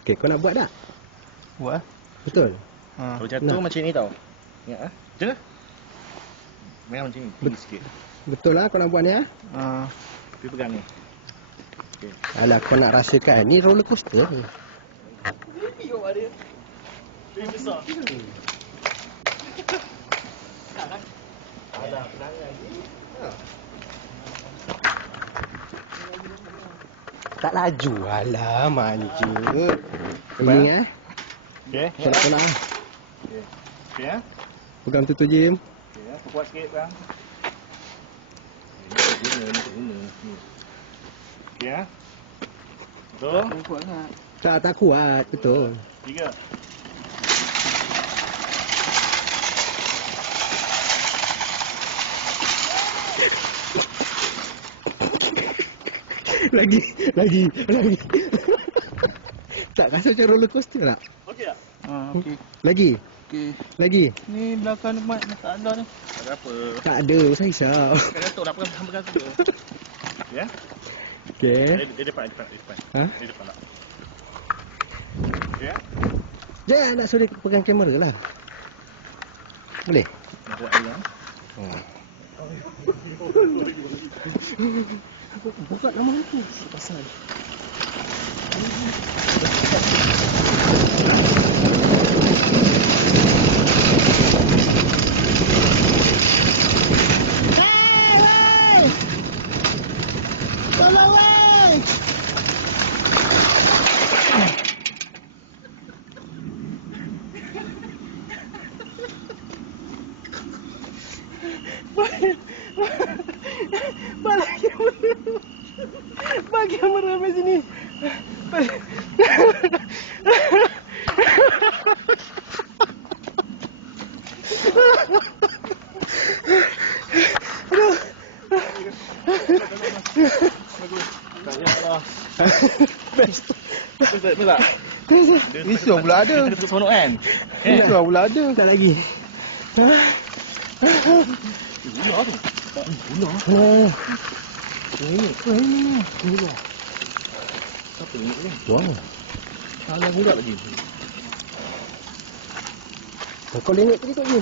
Okey, kau nak buat tak? Buat lah. Betul? Kalau jatuh macam ni tau. Ingat ah. Macam mana? Memang macam ni, tinggi sikit. Betul lah kau nak buat ni ah? Tapi pegang ni. Okey. Alah, kau nak rasakan. Ni roller coaster. Baby kau ada. Baby besar. Ada pelangan ni. Tak laju. Alah, manja. Ini eh. Okey. Kau nak ah. Okey. Okey ah. Pegang tu Jim. Okey ah. Kuat sikit pegang. Ini. Okey ah. Betul? Kuat sangat. Tak kuat. Betul. 3. Lagi. Tak rasa macam roller coaster tak? Okey tak? Okey. Lagi. Okey. Lagi. Ni belakang ni mat tak ada ni. Tak ada apa. Tak ada, usah risau. Kan jatuh nak pegang tu. Ya? Okey. Di depan. Ha? Di depan tak. Okey ah. Jangan nak suruh pegang kamera lah. Boleh? Nak buat dia. Buka nama tu. Pasal. Bagi kamera sampai sini. Best. Betul. Risau pula ada. Dia seronok kan? Risau pula ada. Tak lagi. Ular tu. Ular. Ini. Siapa ni? Wow. Salah ular lagi. Kau lengok tadi kau ni.